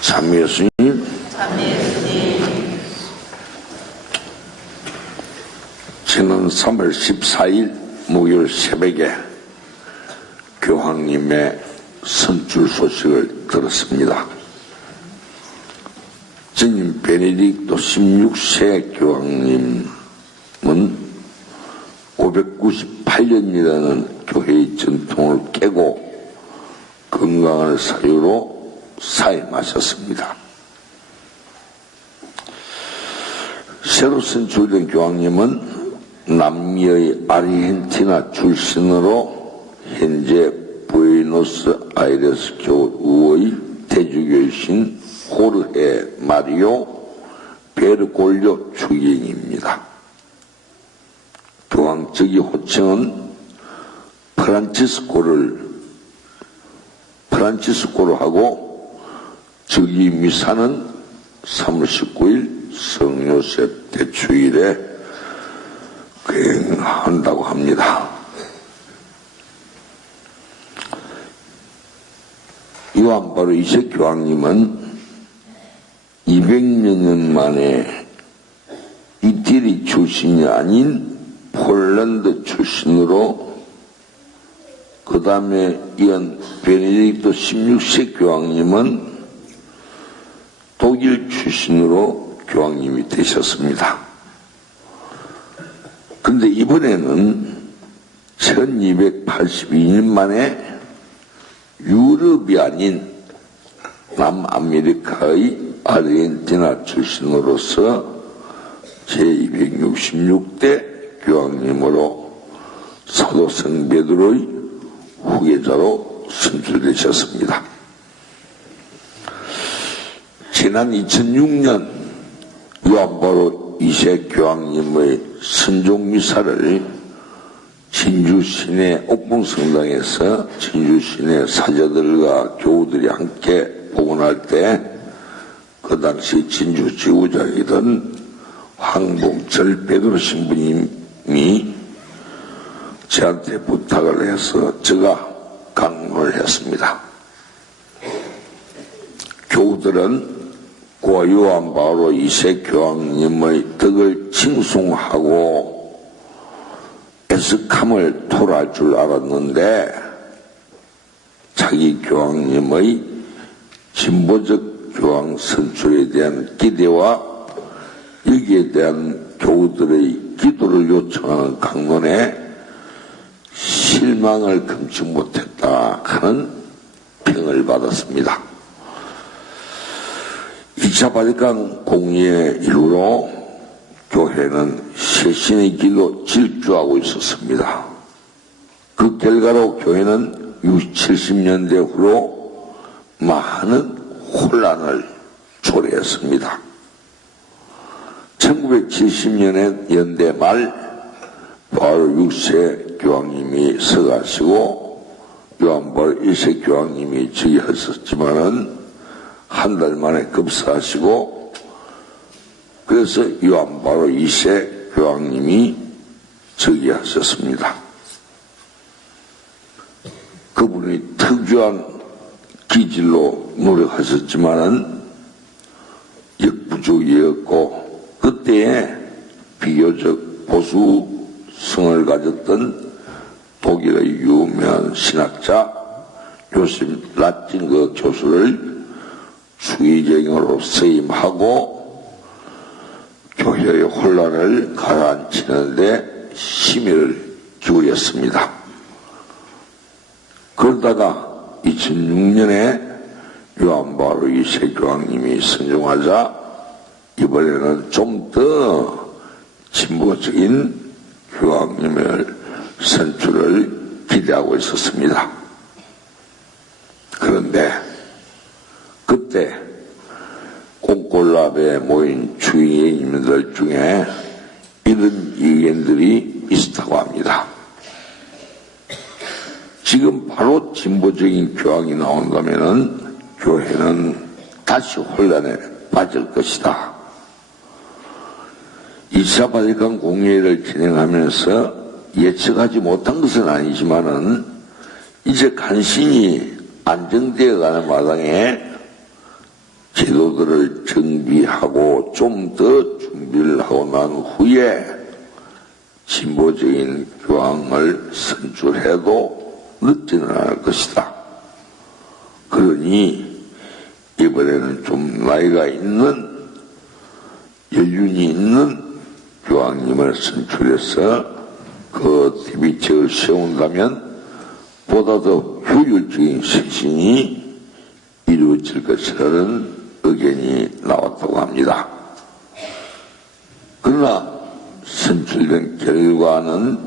참여 예수님. 지난 3월 14일 목요일 새벽에 교황님의 선출 소식을 들었습니다. 전임 베네딕토 16세 교황님은 598년이라는 교회의 전통을 깨고 건강한 사유로 사임하셨습니다. 새로 선출된 교황님은 남미의 아르헨티나 출신으로 현재 부에노스아이레스 교우의 대주교이신 호르헤 마리오 베르골료 주기인입니다. 교황 즉위 호칭은 프란치스코로 하고 즉위 미사는 3월 19일 성요셉 대축일에 거행한다고 합니다. 요한 바로 2세 교황님은 200여 년 만에 이태리 출신이 아닌 폴란드 출신으로 그 다음에 이은 베네딕토 16세 교황님은 독일 출신으로 교황님이 되셨습니다. 근데 이번에는 1282년 만에 유럽이 아닌 남아메리카의 아르헨티나 출신으로서 제266대 교황님으로 사도 성베드로의 후계자로 선출되셨습니다. 지난 2006년 요한바로 2세 교황님의 선종미사를 진주시내 옥봉성당에서 진주시내 사제들과 교우들이 함께 복원할 때 그 당시 진주 지구장이던 황봉철 베드로 신부님이 저한테 부탁을 해서 제가 강론을 했습니다. 교우들은 고 요한 바오로 2세 교황님의 덕을 칭송하고 애석함을 토로할 줄 알았는데 자기 교황님의 진보적 교황 선출에 대한 기대와 여기에 대한 교우들의 기도를 요청하는 강론에 실망을 금치 못했다 하는 평을 받았습니다. 2차 바티칸 공의회 이후로 교회는 새신의 길로 질주하고 있었습니다. 그 결과로 교회는 60, 70년대 후로 많은 혼란을 초래했습니다. 1970년에 연대 말 바로 6세 교황님이 서가시고 요한바로 1세 교황님이 즉위하셨지만은 한 달 만에 급사하시고 그래서 요한바로 2세 교황님이 즉위하셨습니다. 그분이 특유한 기질로 노력하셨지만은 역부족이었고 그때에 비교적 보수성을 가졌던 독일의 유명한 신학자 요셉 라틴거 교수를 추기경으로 세임하고 교회의 혼란을 가라앉히는데 심혈을 기울였습니다. 그러다가 2006년에 요한바오로 2세 교황님이 선종하자 이번에는 좀 더 진보적인 교황님의 선출을 기대하고 있었습니다. 그런데 그때 콩콜라베에 모인 주의인들 중에 이런 의견들이 있었다고 합니다. 지금 바로 진보적인 교황이 나온다면은 교회는 다시 혼란에 빠질 것이다. 2차 바티칸 공의회를 진행하면서 예측하지 못한 것은 아니지만은 이제 간신히 안정되어 가는 마당에 기도들을 정비하고 좀 더 준비를 하고 난 후에 진보적인 교황을 선출해도 늦지는 않을 것이다. 그러니 이번에는 좀 나이가 있는, 연륜이 있는 교황님을 선출해서 그 대비책을 세운다면 보다 더 효율적인 쇄신이 이루어질 것이라는 의견이 나왔다고 합니다. 그러나 선출된 결과는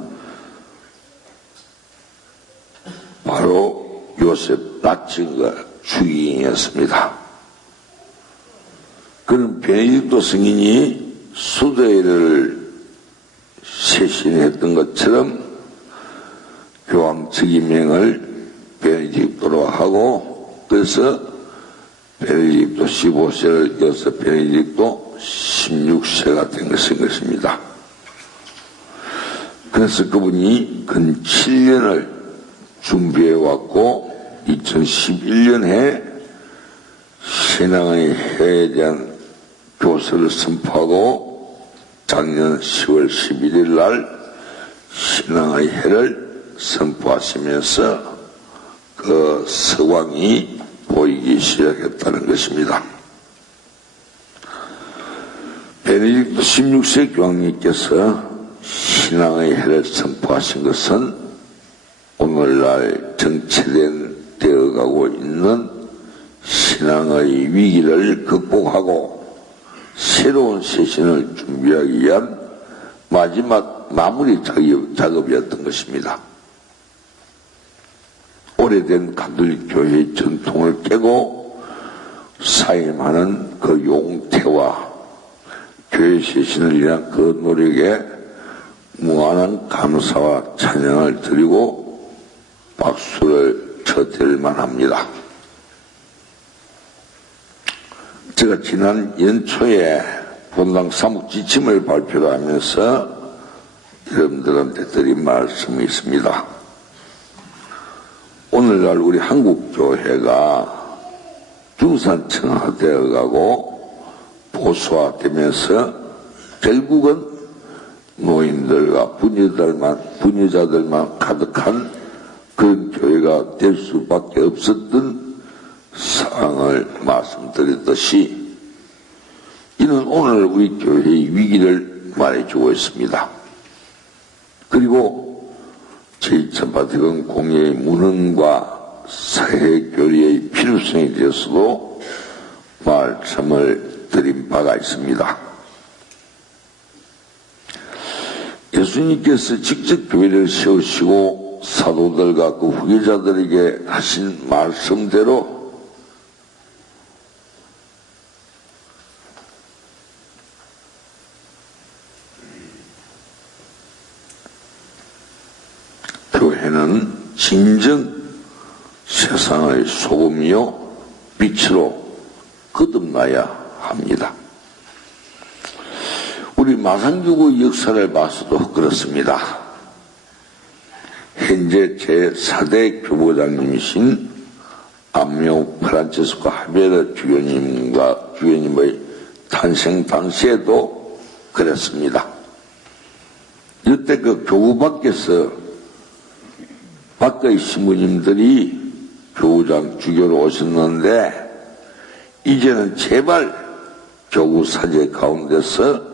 바로 요셉 라칭과 주기이었습니다. 그는 베네딕토 성인이 수도회를 쇄신했던 것처럼 교황 즉위명을 베네딕토로 하고, 그래서 베네딕토 15세를 이어서 베네딕토 16세가 된 것입니다. 그래서 그분이 근 7년을 준비해왔고 2011년에 신앙의 해에 대한 교서를 선포하고 작년 10월 11일 날 신앙의 해를 선포하시면서 그 서광이 보이기 시작했다는 것입니다. 베네딕토 16세 교황님께서 신앙의 해를 선포하신 것은 오늘날 정체된 되어가고 있는 신앙의 위기를 극복하고 새로운 쇄신을 준비하기 위한 마지막 마무리 작업이었던 것입니다. 오래된 가톨릭 교회의 전통을 깨고 사임하는 그 용태와 교회 쇄신을 위한 그 노력에 무한한 감사와 찬양을 드리고 박수를 쳐드릴 만합니다. 제가 지난 연초에 본당 사목 지침을 발표하면서 여러분들한테 드린 말씀이 있습니다. 오늘날 우리 한국교회가 중산층화되어 가고 보수화되면서 결국은 노인들과 부녀자들만 가득한 그런 교회가 될 수밖에 없었던 상황을 말씀드렸듯이 이는 오늘 우리 교회의 위기를 말해주고 있습니다. 그리고 제2차 공예의 무능과 사회교리의 필요성에 대해서도 말씀을 드린 바가 있습니다. 예수님께서 직접 교회를 세우시고 사도들과 그 후계자들에게 하신 말씀대로 교회는 진정 세상의 소금이요 빛으로 거듭나야 합니다. 우리 마산교구 역사를 봐서도 그렇습니다. 현재 제4대 교부장님이신 안묘 프란체스코 하베르 주교님의 탄생 당시에도 그랬습니다. 이때 그 교구 밖에서 밖의 신부님들이 교구장 주교로 오셨는데 이제는 제발 교구 사제 가운데서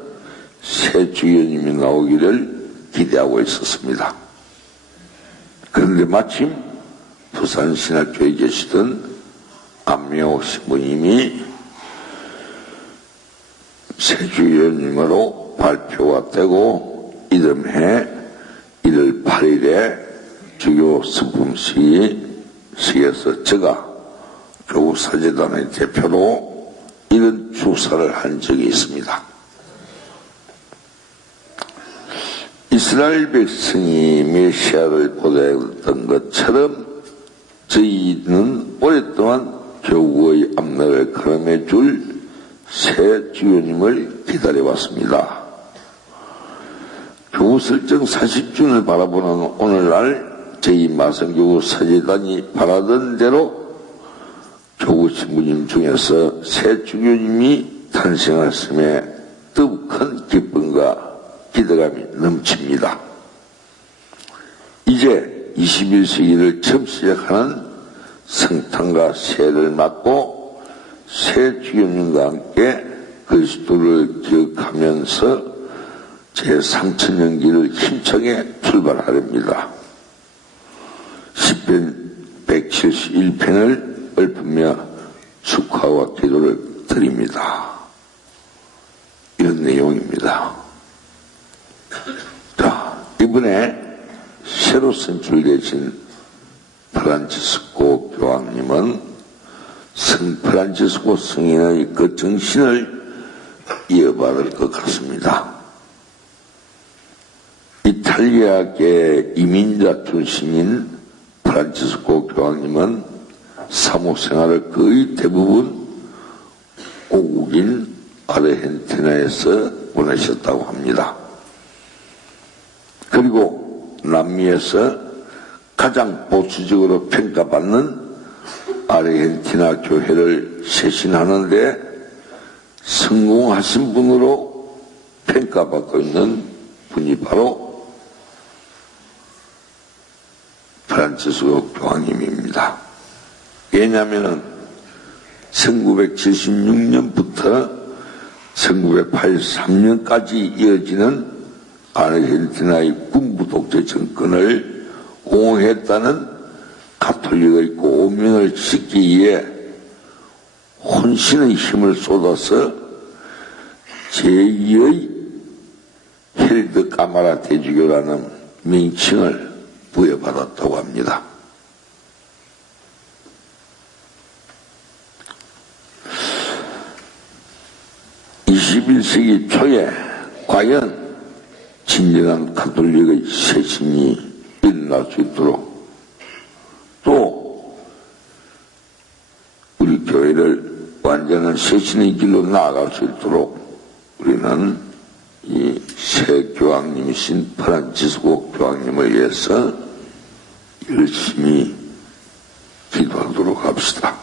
새 주교님이 나오기를 기대하고 있었습니다. 그런데 마침 부산신학교에 계시던 안묘 신부님이 새 주교님으로 발표가 되고 이듬해 1월 8일에 주교 선품식에서 제가 교구사제단의 대표로 이런 축사를 한 적이 있습니다. 이스라엘 백성이 메시아를 보내던 것처럼 저희는 오랫동안 교구의 앞날을 걸음해 줄 새 주교님을 기다려왔습니다. 교구 설정 40주년을 바라보는 오늘날 저희 마산교구 사제단이 바라던 대로 교구 그리고 신부님 중에서 새 주교님이 탄생했음에 더욱 큰 기쁨과 기대감이 넘칩니다. 이제 21세기를 처음 시작하는 성탄과 새해를 맞고 새 주교님과 함께 그리스도를 기억하면서 제3천년기를 힘차게 출발하렵니다. 시편 171편을 읊으며 축하와 기도를 드립니다. 이런 내용입니다. 자, 이번에 새로 선출되신 프란치스코 교황님은 성 프란치스코 성인의 그 정신을 이어받을 것 같습니다. 이탈리아계 이민자 출신인 프란치스코 교황님은 사모생활을 거의 대부분 고국인 아르헨티나에서 보내셨다고 합니다. 그리고 남미에서 가장 보수적으로 평가받는 아르헨티나 교회를 쇄신하는 데 성공하신 분으로 평가받고 있는 분이 바로 프란치스코 교황님입니다. 왜냐하면 1976년부터 1983년까지 이어지는 아르헨티나의 군부 독재 정권을 옹호했다는 가톨릭의 오명을 씻기 위해 혼신의 힘을 쏟아서 제2의 헬드 까마라 대주교라는 명칭을 부여받았다고 합니다. (21세기) 초에 과연 진정한 가톨릭의 쇄신이 일어날 수 있도록 또 우리 교회를 완전한 쇄신의 길로 나아갈 수 있도록 우리는 이 새 교황님이신 프란치스코 교황님을 위해서 열심히 기도하도록 합시다.